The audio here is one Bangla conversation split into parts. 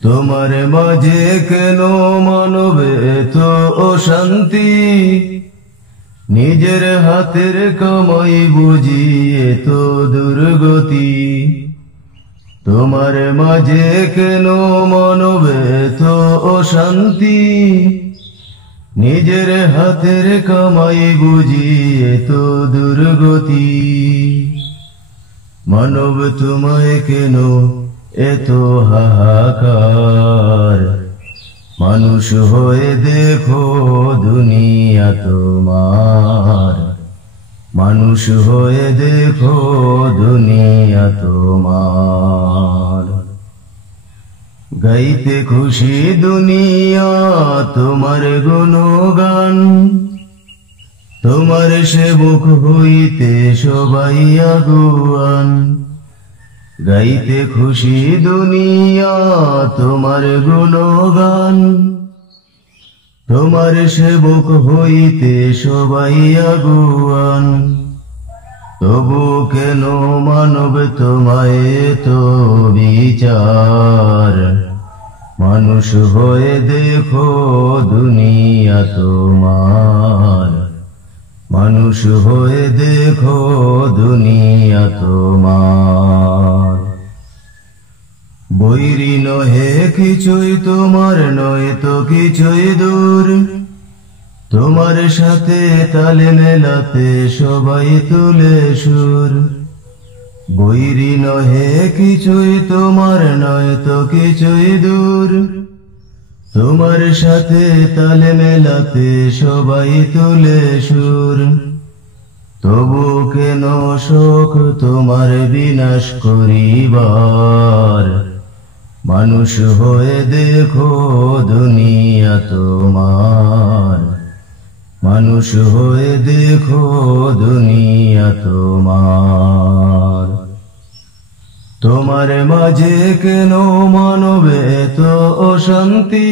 তোমার মাঝে কেন মানবে তো অশান্তি, নিজের হাতের কামাই বুঝিয়ে তো দুর্গতি। তোমার মাঝে কেন মানবে তো অশান্তি, নিজের হাতের কামাই বুঝিয়ে তো দুর্গতি। মানব তোমায় কেন এত হাহাকার, মানুষ হয়ে দেখো দুনিয়া তোমার, মানুষ হয়ে দেখো দুনিয়া তোমার। গাইতে খুশি দুনিয়া তোমার গুণগান, তোমার সেবক হইতে সবাই আগুয়ান। গাইতে খুশি দুনিয়া তোমার গুণগান, তোমার সেবক হইতে সবাই আগুয়ান। তবু কেন মানব তোমায় তো বিচার, মানুষ হয়ে দেখো দুনিয়া তোমার, মানুষ হয়ে দেখো দুনিয়া তোমার। বৈরী নহে কিছুই তোমার, নয় তো কিছুই দূর, তোমার সাথে তালে মেলাতে সবাই তুলে সুর। বৈরী নহে কিছুই তোমার, নয় তো কিছুই দূর, তোমার সাথে তালে মেলাতে সবাই তুলে সুর। তবু কেন শোক তোমার বিনাশ করিবার, মানুষ হয়ে দেখো দুনিয়া তোমার, মানুষ হয়ে দেখো দুনিয়া তোমার। তোমার মাঝে কেন মানবে তো অশান্তি,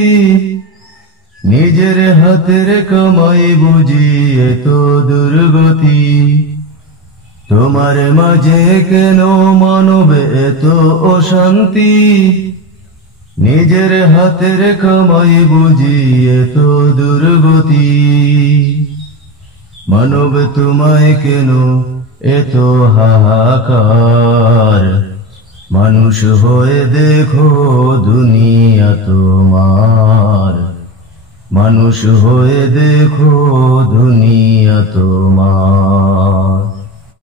নিজের হাতের কামাই বুঝিয়ে তো দুর্গতি। তোমার মাঝে কেন মানবে তো অশান্তি, নিজের হাতের কামাই বুঝিয়ে তো দুর্গতি। মানব তোমায় কেন এত হাহাকার, মানুষ হয়ে দেখো দুনিয়া তোমার, মানুষ হয়ে দেখো দুনিয়া তোমার।